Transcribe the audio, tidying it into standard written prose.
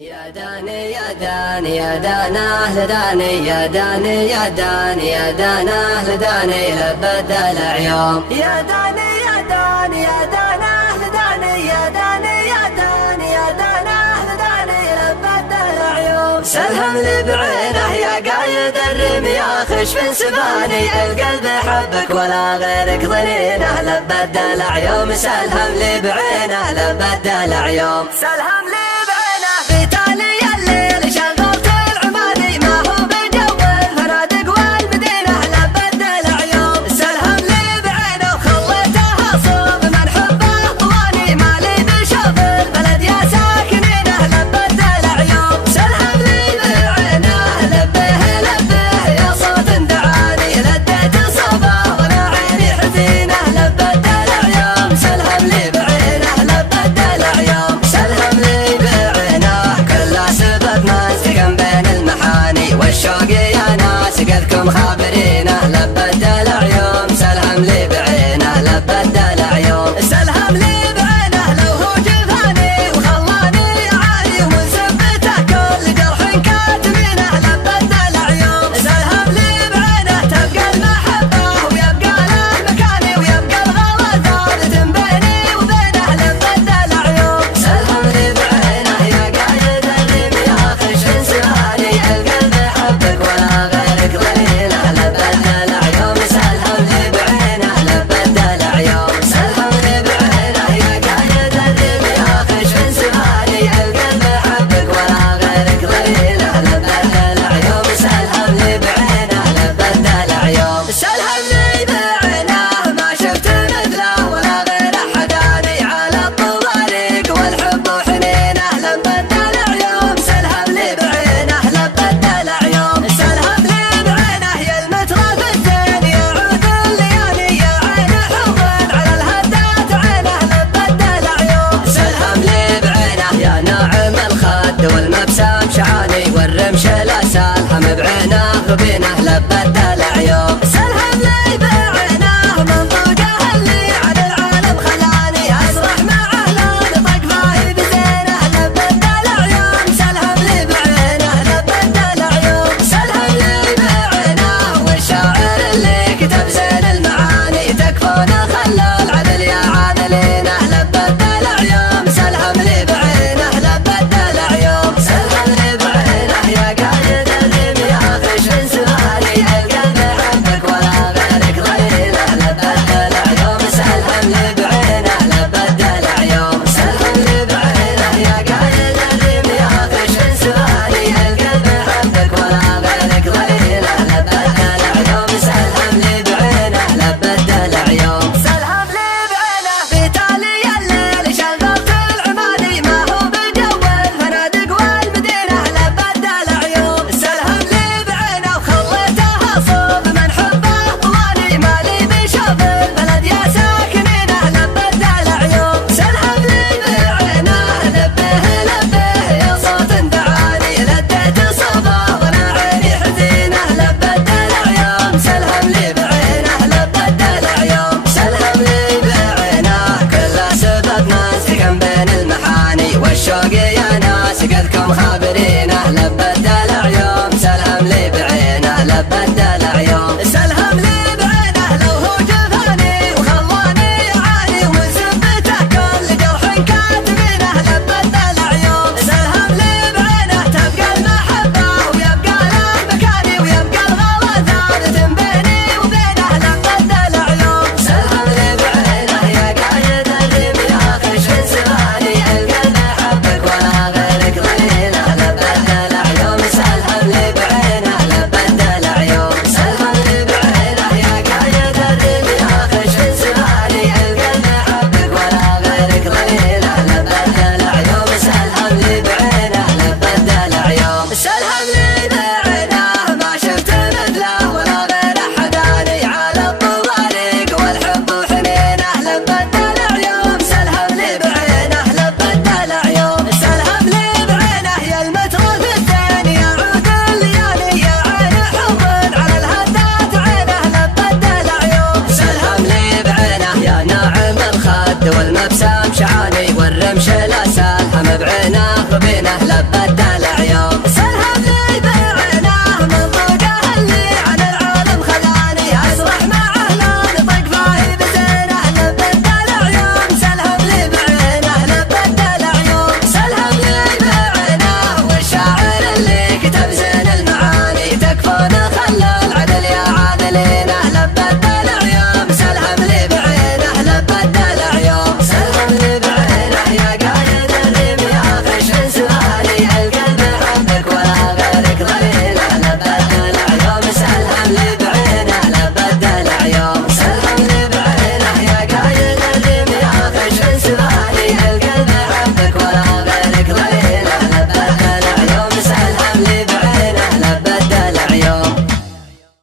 يا داني يا داني يا دانا أهل داني يا داني يا داني يا دانا أهل داني لبد العيوم يا داني يا داني يا دانا أهل داني يا داني يا داني يا دانا أهل داني لبد العيوم سلهم لي بعينه يا قايد الرمي يا خشف سباني القلب حبك ولا غيرك ظنينه لبد العيوم سلهم لي بعينه لبد العيوم سلهم لي بعينه في تالي الليل شغلت العماني ما هو بجو الفنادق والمدينة لبد العيوم سلهم لي بعينه وخليتها صوب من حبه طواني مالي بشوف البلد يا ساكنينه لبد العيوم سلهم لي بعينه لبه لبه يا صوت دعاني لديت صبا وانا عيني حزينه لبد العيوم سلهم لي بعينه لبد العيوم سلهم لي بعينه كل سبب ماسكن بين المحاني والشوق يا ناس قدكم خابرينه لبد العيوم سلهم لي بعينه لبد العيوم سلهم لي بعينه لو هو جفاني وخلاني اعاني ومن سبته كل جرح كاتمينه لبد العيوم سلهم لي بعينه تبقى المحبه ويبقى له مكاني ويبقى الغلا ثابت بيني وبينه لبد العيوم سلهم لي بعينه يا قايد الرمي يا خشن سهاني القلب حبك ولا غيرك ظنينه لبد العيوم سلهم لي بعينه لبد العيوم سلهم لي بعينه يا قايد الرمي يا خشن سهاني القلب حبك ولا غيرك ظنينه لبد العيوم سلهم لي بعينه لبد العيوم سلهم لي بعينه ما شفت مثله ولا غير حداني على الطوارق والحب وحنينه لبد العيوم سلهم لي بعينه لبد العيوم سلهم لي بعينه يا المترف الزين يعود الليالي يا عين حب على الهدات عينه لبد العيوم سلهم لي بعينه يا ناعم الخد والمبسم شعاني والرمش الاسالحم بعينه غبينه لبد العيوم سلهم لي بعينه منطقه اللي على العالم خلاني اسرح معه لون طق فاي بزينه لبد العيوم سلهم لي بعينه لبد العيوم سلهم لي بعينه والشاعر اللي كتب زين المعاني تكفون خلى العدل يا عادلينه لبد العيوم سلهم لي بعينه لبد العيوم سلهم لي بعينه يا قايد الرمي يا خشن سهاني القلب حبك ولا غيرك ظنينه لبد العيوم سلهم لي بعينه لبد العيوم سلهم لي بعينه يا قايد الرمي يا خشن سهاني القلب حبك ولا غيرك ظنينه لبد العيوم سلهم لي بعينه لبد العيوم سلهم لي بعينه في تالي الليل شغلت العماني ما هو بجو الفنادق والمدينة لبد العيوم سلهم لي بعينه وخليتها صوب من حبه طواني مالي بشوف البلد يا ساكنينه لبد العيوم سلهم لي بعينه لبه لبه يا صوت دعاني لديت صبا وانا عيني حزينه لبد العيوم سلهم لي بعينه لبد العيوم سلهم لي بعينه كل سبب ماسكن بين المحاني والشوق يا ناس قدكم خابرينه لبد العيوم سلهم لي بعينه لبد العيوم سلهم لي بعينه لو هو جفاني وخلاني اعاني ومن سبته كل جرح كاتمينه لبد العيوم سلهم لي بعينه تبقى المحبه ويبقى له مكاني ويبقى الغلا ثابت بيني وبينه لبد العيوم سلهم لي بعينه يا قايد الرمي يا خشن سهاني القلب حبك ولا غيرك ظنينه لبد لبى الدلع